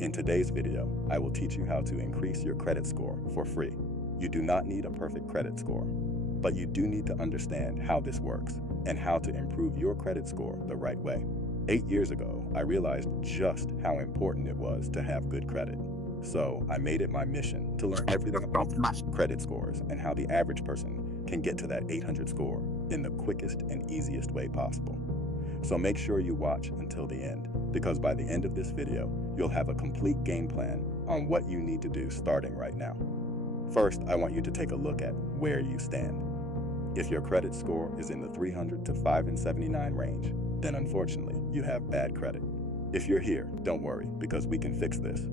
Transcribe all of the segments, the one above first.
In today's video, I will teach you how to increase your credit score for free. You do not need a perfect credit score, but you do need to understand how this works and how to improve your credit score the right way. 8 years ago, I realized just how important it was to have good credit. So I made it my mission to learn everything about credit scores and how the average person can get to that 800 score in the quickest and easiest way possible. So make sure you watch until the end, because by the end of this video, you'll have a complete game plan on what you need to do starting right now. First, I want you to take a look at where you stand. If your credit score is in the 300 to 579 range, then unfortunately, you have bad credit. If you're here, don't worry, because we can fix this.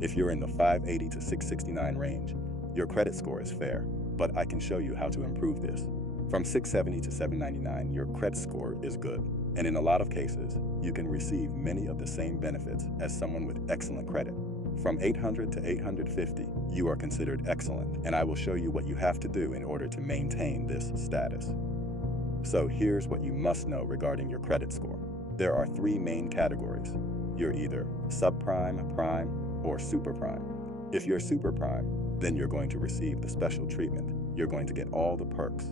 If you're in the 580 to 669 range, your credit score is fair, but I can show you how to improve this. From 670 to 799, your credit score is good, and in a lot of cases, you can receive many of the same benefits as someone with excellent credit. From 800 to 850, you are considered excellent, and I will show you what you have to do in order to maintain this status. So here's what you must know regarding your credit score. There are 3 main categories. You're either subprime, prime, or super prime. If you're super prime, then you're going to receive the special treatment. You're going to get all the perks.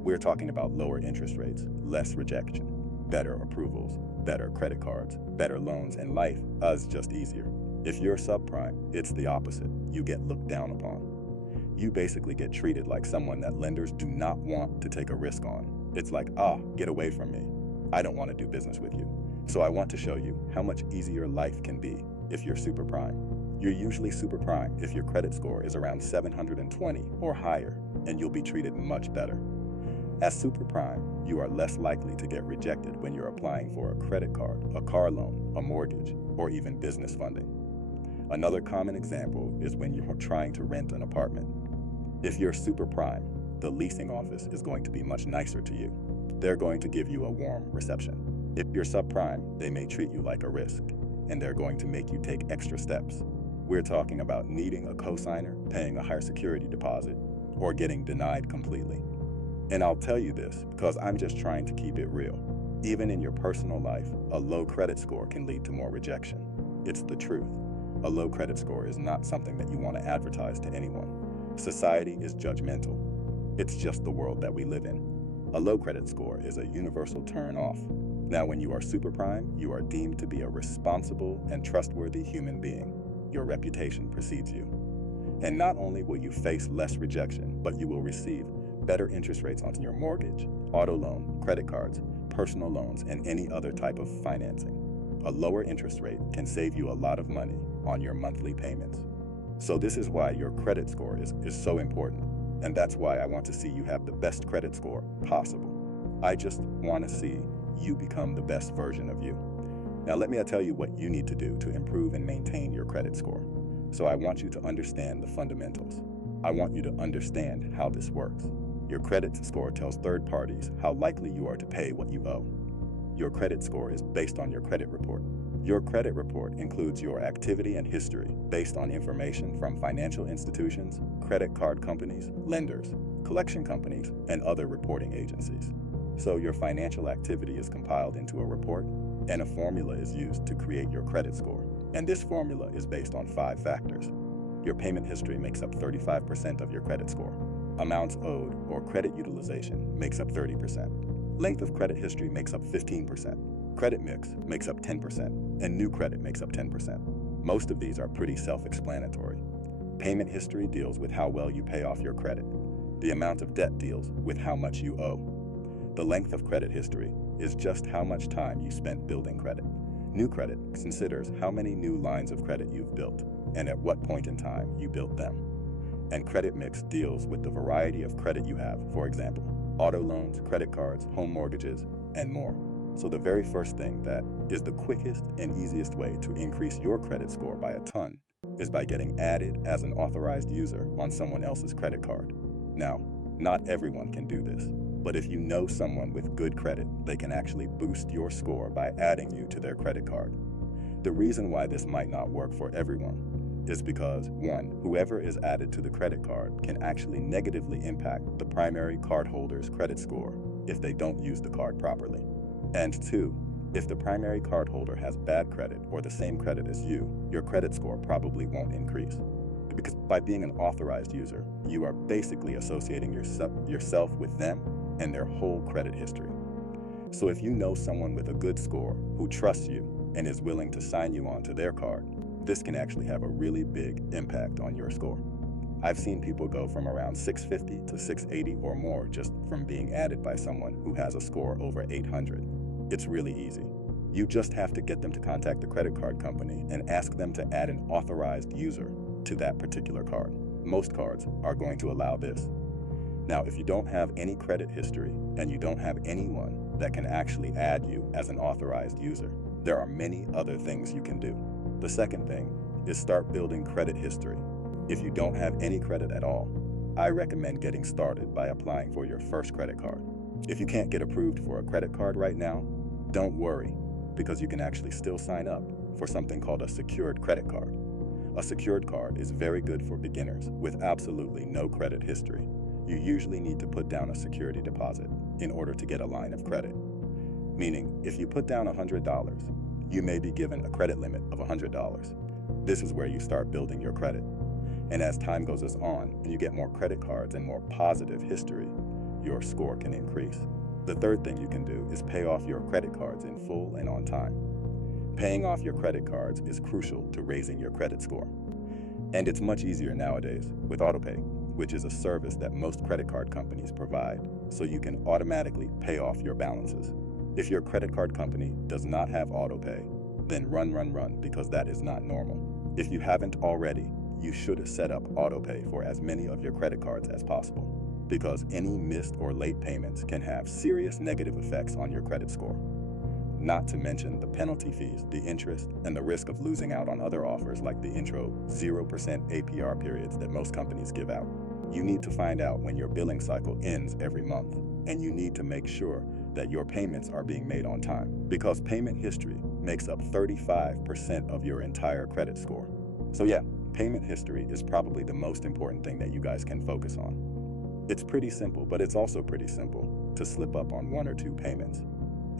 We're talking about lower interest rates, less rejection, better approvals, better credit cards, better loans, and life is just easier. If you're subprime, it's the opposite. You get looked down upon. You basically get treated like someone that lenders do not want to take a risk on. It's like, get away from me. I don't want to do business with you. So I want to show you how much easier life can be if you're super prime. You're usually super prime if your credit score is around 720 or higher, and you'll be treated much better. As super prime, you are less likely to get rejected when you're applying for a credit card, a car loan, a mortgage, or even business funding. Another common example is when you're trying to rent an apartment. If you're super prime, the leasing office is going to be much nicer to you. They're going to give you a warm reception. If you're subprime, they may treat you like a risk, and they're going to make you take extra steps. We're talking about needing a cosigner, paying a higher security deposit, or getting denied completely. And I'll tell you this because I'm just trying to keep it real. Even in your personal life, a low credit score can lead to more rejection. It's the truth. A low credit score is not something that you want to advertise to anyone. Society is judgmental. It's just the world that we live in. A low credit score is a universal turn-off. Now, when you are super prime, you are deemed to be a responsible and trustworthy human being. Your reputation precedes you. And not only will you face less rejection, but you will receive better interest rates on your mortgage, auto loan, credit cards, personal loans, and any other type of financing. A lower interest rate can save you a lot of money on your monthly payments. So this is why your credit score is so important. And that's why I want to see you have the best credit score possible. I just want to see you become the best version of you. Now let me tell you what you need to do to improve and maintain your credit score. So I want you to understand the fundamentals. I want you to understand how this works. Your credit score tells third parties how likely you are to pay what you owe. Your credit score is based on your credit report. Your credit report includes your activity and history based on information from financial institutions, credit card companies, lenders, collection companies, and other reporting agencies. So your financial activity is compiled into a report, and a formula is used to create your credit score. And this formula is based on 5 factors. Your payment history makes up 35% of your credit score. Amounts owed or credit utilization makes up 30%. Length of credit history makes up 15%. Credit mix makes up 10%, and new credit makes up 10%. Most of these are pretty self-explanatory. Payment history deals with how well you pay off your credit. The amount of debt deals with how much you owe. The length of credit history is just how much time you spent building credit. New credit considers how many new lines of credit you've built, and at what point in time you built them. And credit mix deals with the variety of credit you have, for example, auto loans, credit cards, home mortgages, and more. So the very first thing that is the quickest and easiest way to increase your credit score by a ton is by getting added as an authorized user on someone else's credit card. Now, not everyone can do this, but if you know someone with good credit, they can actually boost your score by adding you to their credit card. The reason why this might not work for everyone is because, 1, whoever is added to the credit card can actually negatively impact the primary cardholder's credit score if they don't use the card properly. And 2, If the primary cardholder has bad credit or the same credit as you, your credit score probably won't increase. Because by being an authorized user, you are basically associating yourself with them and their whole credit history. So if you know someone with a good score who trusts you and is willing to sign you onto their card, this can actually have a really big impact on your score. I've seen people go from around 650 to 680 or more just from being added by someone who has a score over 800. It's really easy. You just have to get them to contact the credit card company and ask them to add an authorized user to that particular card. Most cards are going to allow this. Now, if you don't have any credit history and you don't have anyone that can actually add you as an authorized user, there are many other things you can do. The second thing is start building credit history. If you don't have any credit at all, I recommend getting started by applying for your first credit card. If you can't get approved for a credit card right now, don't worry, because you can actually still sign up for something called a secured credit card. A secured card is very good for beginners with absolutely no credit history. You usually need to put down a security deposit in order to get a line of credit. Meaning, if you put down $100, you may be given a credit limit of $100. This is where you start building your credit. And as time goes on and you get more credit cards and more positive history, your score can increase. The third thing you can do is pay off your credit cards in full and on time. Paying off your credit cards is crucial to raising your credit score. And it's much easier nowadays with AutoPay, which is a service that most credit card companies provide, so you can automatically pay off your balances. If your credit card company does not have AutoPay, then run, because that is not normal. If you haven't already, you should set up AutoPay for as many of your credit cards as possible, because any missed or late payments can have serious negative effects on your credit score. Not to mention the penalty fees, the interest, and the risk of losing out on other offers like the intro 0% APR periods that most companies give out. You need to find out when your billing cycle ends every month, and you need to make sure that your payments are being made on time, because payment history makes up 35% of your entire credit score. So yeah, payment history is probably the most important thing that you guys can focus on. It's pretty simple, but it's also pretty simple to slip up on 1 or 2 payments.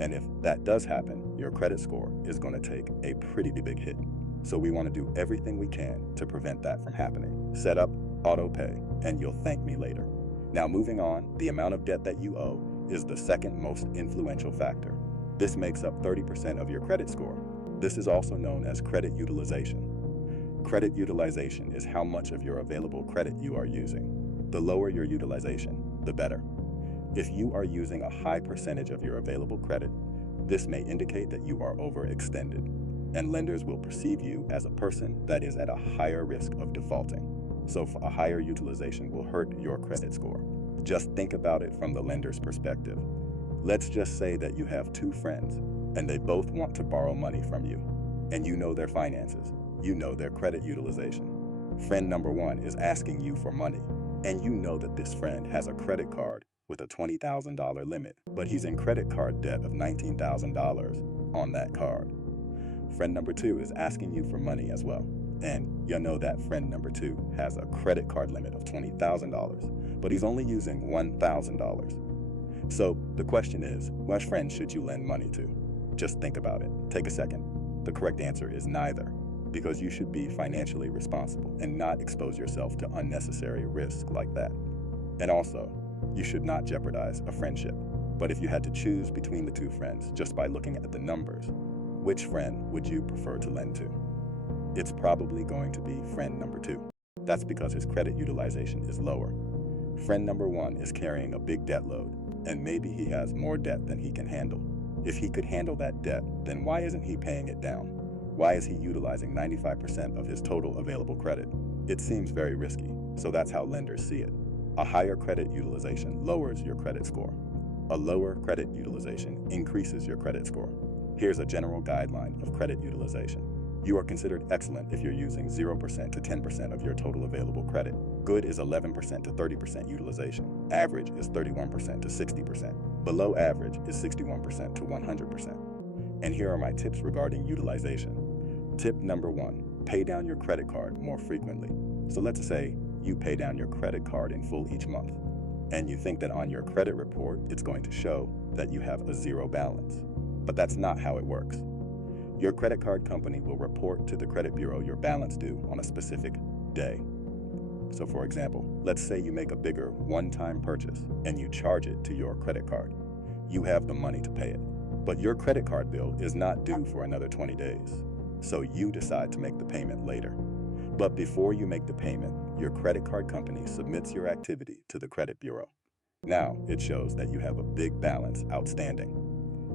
And if that does happen, your credit score is going to take a pretty big hit. So we want to do everything we can to prevent that from happening. Set up AutoPay, and you'll thank me later. Now moving on, the amount of debt that you owe is the second most influential factor. This makes up 30% of your credit score. This is also known as credit utilization. Credit utilization is how much of your available credit you are using. The lower your utilization, the better. If you are using a high percentage of your available credit, this may indicate that you are overextended, and lenders will perceive you as a person that is at a higher risk of defaulting. So a higher utilization will hurt your credit score. Just think about it from the lender's perspective. Let's just say that you have 2 friends, and they both want to borrow money from you, and you know their finances, you know their credit utilization. Friend number 1 is asking you for money, and you know that this friend has a credit card with a $20,000 limit, but he's in credit card debt of $19,000 on that card. Friend number 2 is asking you for money as well, and you know that friend number 2 has a credit card limit of $20,000, but he's only using $1,000. So the question is, which friend should you lend money to? Just think about it. Take a second. The correct answer is neither, because you should be financially responsible and not expose yourself to unnecessary risk like that. And also, you should not jeopardize a friendship. But if you had to choose between the 2 friends just by looking at the numbers, which friend would you prefer to lend to? It's probably going to be friend number 2. That's because his credit utilization is lower. Friend number 1 is carrying a big debt load, and maybe he has more debt than he can handle. If he could handle that debt, then why isn't he paying it down? Why is he utilizing 95% of his total available credit? It seems very risky, so that's how lenders see it. A higher credit utilization lowers your credit score. A lower credit utilization increases your credit score. Here's a general guideline of credit utilization. You are considered excellent if you're using 0% to 10% of your total available credit. Good is 11% to 30% utilization. Average is 31% to 60%. Below average is 61% to 100%. And here are my tips regarding utilization. Tip number 1, pay down your credit card more frequently. So let's say you pay down your credit card in full each month, and you think that on your credit report, it's going to show that you have a 0 balance. But that's not how it works. Your credit card company will report to the credit bureau your balance due on a specific day. So for example, let's say you make a bigger one-time purchase and you charge it to your credit card. You have the money to pay it, but your credit card bill is not due for another 20 days. So you decide to make the payment later. But before you make the payment, your credit card company submits your activity to the credit bureau. Now it shows that you have a big balance outstanding,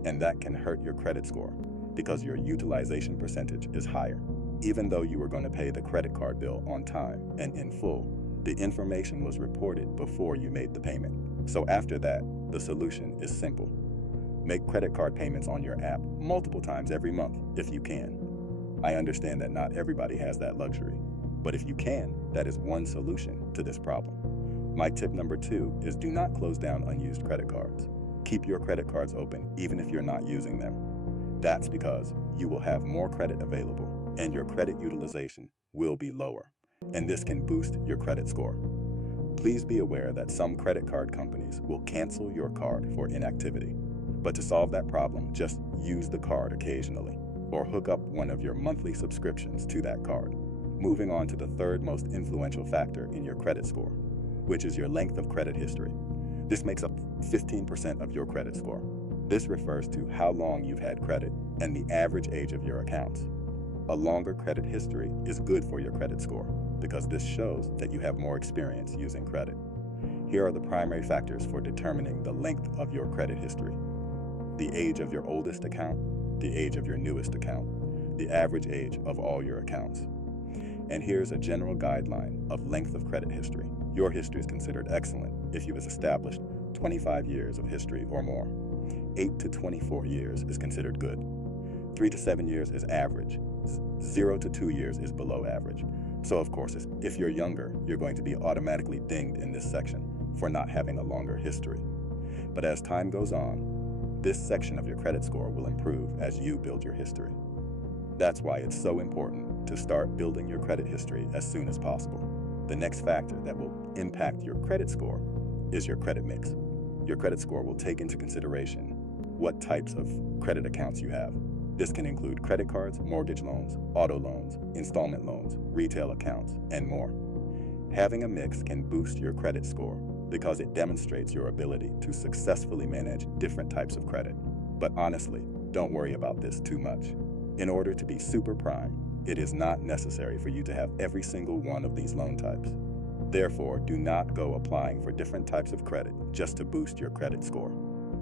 and that can hurt your credit score because your utilization percentage is higher. Even though you were going to pay the credit card bill on time and in full, the information was reported before you made the payment. So after that, the solution is simple. Make credit card payments on your app multiple times every month if you can. I understand that not everybody has that luxury, but if you can, that is one solution to this problem. My tip number 2 is do not close down unused credit cards. Keep your credit cards open even if you're not using them. That's because you will have more credit available and your credit utilization will be lower, and this can boost your credit score. Please be aware that some credit card companies will cancel your card for inactivity. But to solve that problem, just use the card occasionally or hook up one of your monthly subscriptions to that card. Moving on to the third most influential factor in your credit score, which is your length of credit history. This makes up 15% of your credit score. This refers to how long you've had credit and the average age of your accounts. A longer credit history is good for your credit score because this shows that you have more experience using credit. Here are the primary factors for determining the length of your credit history: the age of your oldest account, the age of your newest account, the average age of all your accounts. And here's a general guideline of length of credit history. Your history is considered excellent if you have established 25 years of history or more. 8 to 24 years is considered good. 3 to 7 years is average. 0 to 2 years is below average. So of course, if you're younger, you're going to be automatically dinged in this section for not having a longer history. But as time goes on, this section of your credit score will improve as you build your history. That's why it's so important to start building your credit history as soon as possible. The next factor that will impact your credit score is your credit mix. Your credit score will take into consideration what types of credit accounts you have. This can include credit cards, mortgage loans, auto loans, installment loans, retail accounts, and more. Having a mix can boost your credit score because it demonstrates your ability to successfully manage different types of credit. But honestly, don't worry about this too much. In order to be super prime, it is not necessary for you to have every single one of these loan types. Therefore, do not go applying for different types of credit just to boost your credit score.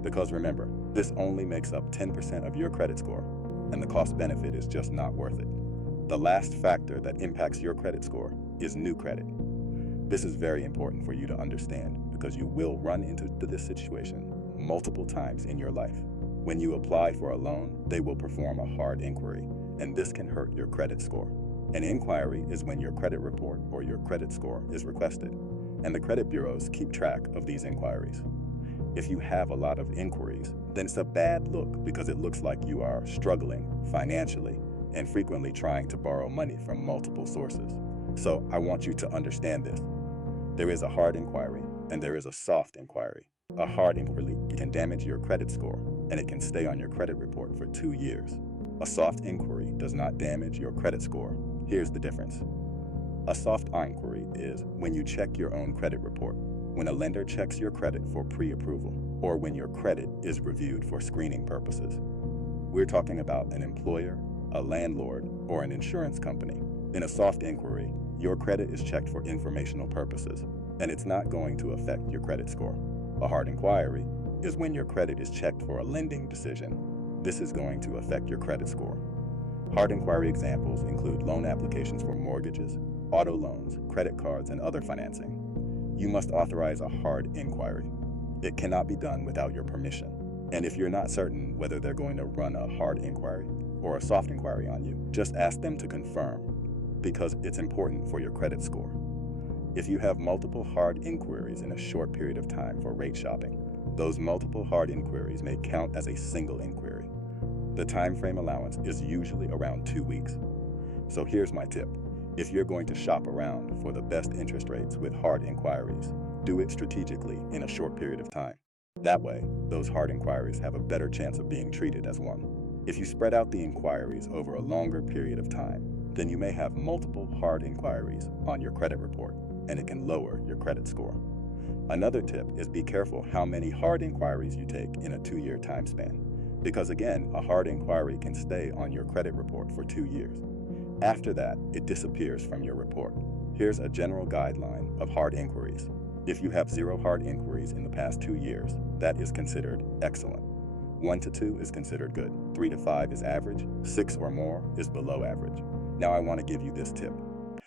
Because remember, this only makes up 10% of your credit score, and the cost benefit is just not worth it. The last factor that impacts your credit score is new credit. This is very important for you to understand because you will run into this situation multiple times in your life. When you apply for a loan, they will perform a hard inquiry, and this can hurt your credit score. An inquiry is when your credit report or your credit score is requested, and the credit bureaus keep track of these inquiries. If you have a lot of inquiries, then it's a bad look because it looks like you are struggling financially and frequently trying to borrow money from multiple sources. So I want you to understand this. There is a hard inquiry and there is a soft inquiry. A hard inquiry can damage your credit score and it can stay on your credit report for 2 years. A soft inquiry does not damage your credit score. Here's the difference. A soft inquiry is when you check your own credit report, when a lender checks your credit for pre-approval, or when your credit is reviewed for screening purposes. We're talking about an employer, a landlord, or an insurance company. In a soft inquiry, your credit is checked for informational purposes, and it's not going to affect your credit score. A hard inquiry is when your credit is checked for a lending decision. This is going to affect your credit score. Hard inquiry examples include loan applications for mortgages, auto loans, credit cards, and other financing. You must authorize a hard inquiry. It cannot be done without your permission. And if you're not certain whether they're going to run a hard inquiry or a soft inquiry on you, just ask them to confirm, because it's important for your credit score. If you have multiple hard inquiries in a short period of time for rate shopping, those multiple hard inquiries may count as a single inquiry. The time frame allowance is usually around 2 weeks. So here's my tip. If you're going to shop around for the best interest rates with hard inquiries, do it strategically in a short period of time. That way, those hard inquiries have a better chance of being treated as one. If you spread out the inquiries over a longer period of time, then you may have multiple hard inquiries on your credit report, and it can lower your credit score. Another tip is be careful how many hard inquiries you take in a 2-year time span, because again, a hard inquiry can stay on your credit report for 2 years. After that, it disappears from your report. Here's a general guideline of hard inquiries. If you have 0 hard inquiries in the past 2 years, that is considered excellent. 1 to 2 is considered good. 3 to 5 is average. 6 or more is below average. Now I want to give you this tip.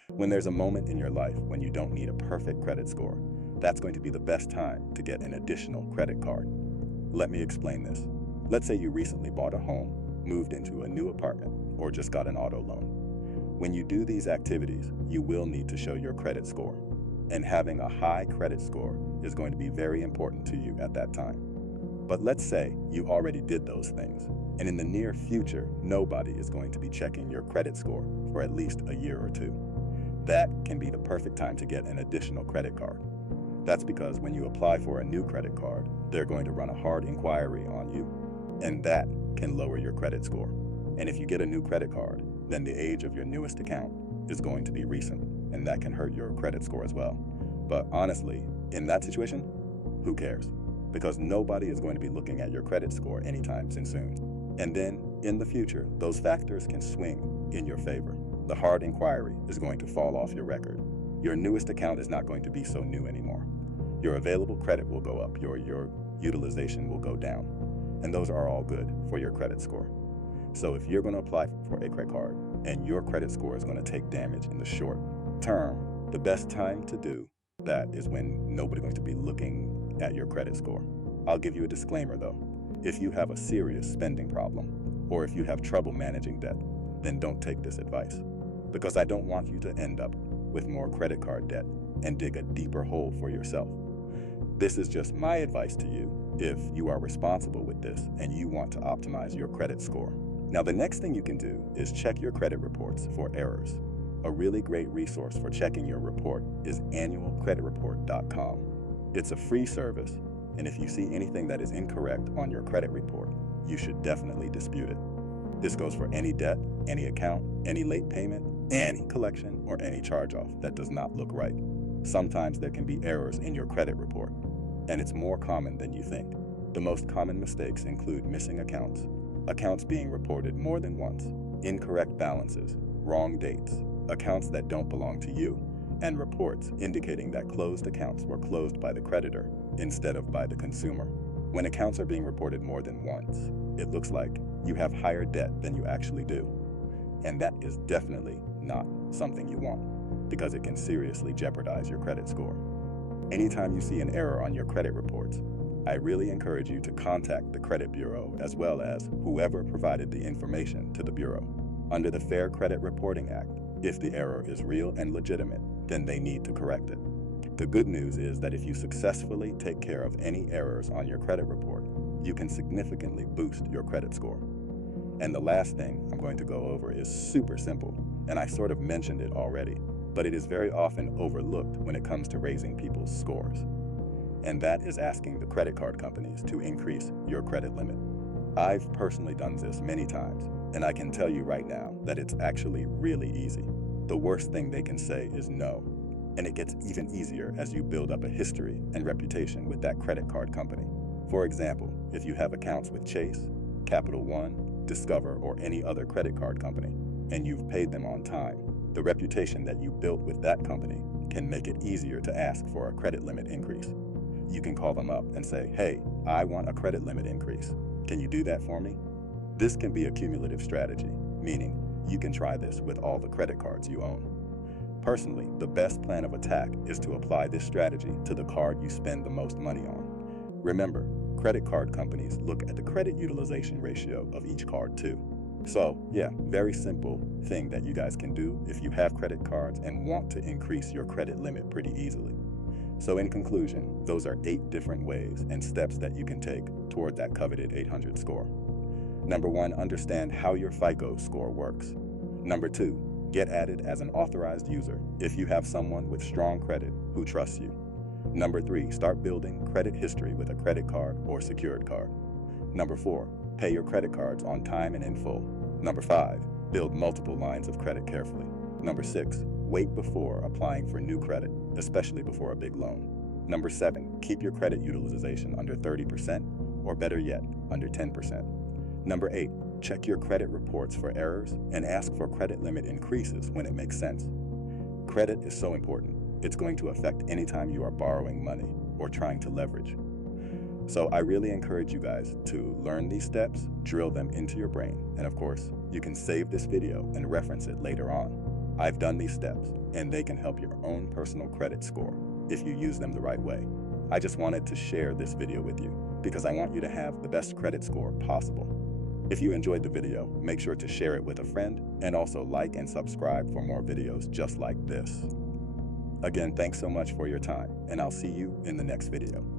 When there's a moment in your life when you don't need a perfect credit score, that's going to be the best time to get an additional credit card. Let me explain this. Let's say you recently bought a home, moved into a new apartment, or just got an auto loan. When you do these activities, you will need to show your credit score. And having a high credit score is going to be very important to you at that time. But let's say you already did those things, and in the near future, nobody is going to be checking your credit score for at least a year or 2. That can be the perfect time to get an additional credit card. That's because when you apply for a new credit card, they're going to run a hard inquiry on you, and that can lower your credit score. And if you get a new credit card, then the age of your newest account is going to be recent, and that can hurt your credit score as well. But honestly, in that situation, who cares? Because nobody is going to be looking at your credit score anytime soon. And then, in the future, those factors can swing in your favor. The hard inquiry is going to fall off your record. Your newest account is not going to be so new anymore. Your available credit will go up, your utilization will go down. And those are all good for your credit score. So if you're going to apply for a credit card and your credit score is going to take damage in the short term, the best time to do that is when nobody's going to be looking at your credit score. I'll give you a disclaimer though. If you have a serious spending problem, or if you have trouble managing debt, then don't take this advice. Because I don't want you to end up with more credit card debt and dig a deeper hole for yourself. This is just my advice to you if you are responsible with this and you want to optimize your credit score. Now, the next thing you can do is check your credit reports for errors. A really great resource for checking your report is annualcreditreport.com. It's a free service, and if you see anything that is incorrect on your credit report, you should definitely dispute it. This goes for any debt, any account, any late payment, any collection, or any charge-off that does not look right. Sometimes there can be errors in your credit report, and it's more common than you think. The most common mistakes include missing accounts, accounts being reported more than once, incorrect balances, wrong dates, accounts that don't belong to you, and reports indicating that closed accounts were closed by the creditor instead of by the consumer. When accounts are being reported more than once, it looks like you have higher debt than you actually do. And that is definitely not something you want, because it can seriously jeopardize your credit score. Anytime you see an error on your credit reports, I really encourage you to contact the credit bureau as well as whoever provided the information to the bureau. Under the Fair Credit Reporting Act, if the error is real and legitimate, then they need to correct it. The good news is that if you successfully take care of any errors on your credit report, you can significantly boost your credit score. And the last thing I'm going to go over is super simple, and I sort of mentioned it already, but it is very often overlooked when it comes to raising people's scores. And that is asking the credit card companies to increase your credit limit. I've personally done this many times, and I can tell you right now that it's actually really easy. The worst thing they can say is no, and it gets even easier as you build up a history and reputation with that credit card company. For example, if you have accounts with Chase, Capital One, Discover, or any other credit card company, and you've paid them on time, the reputation that you built with that company can make it easier to ask for a credit limit increase. You can call them up and say, hey, I want a credit limit increase. Can you do that for me? This can be a cumulative strategy, meaning you can try this with all the credit cards you own. Personally, the best plan of attack is to apply this strategy to the card you spend the most money on. Remember, credit card companies look at the credit utilization ratio of each card too. So yeah, very simple thing that you guys can do if you have credit cards and want to increase your credit limit pretty easily. So in conclusion, those are 8 different ways and steps that you can take toward that coveted 800 score. Number 1, understand how your FICO score works. Number 2, get added as an authorized user if you have someone with strong credit who trusts you. Number 3, start building credit history with a credit card or secured card. Number 4, pay your credit cards on time and in full. Number 5, build multiple lines of credit carefully. Number 6, wait before applying for new credit, especially before a big loan. Number 7, keep your credit utilization under 30%, or better yet, under 10%. Number 8, check your credit reports for errors and ask for credit limit increases when it makes sense. Credit is so important. It's going to affect any time you are borrowing money or trying to leverage. So I really encourage you guys to learn these steps, drill them into your brain, and of course, you can save this video and reference it later on. I've done these steps, and they can help your own personal credit score if you use them the right way. I just wanted to share this video with you because I want you to have the best credit score possible. If you enjoyed the video, make sure to share it with a friend and also like and subscribe for more videos just like this. Again, thanks so much for your time, and I'll see you in the next video.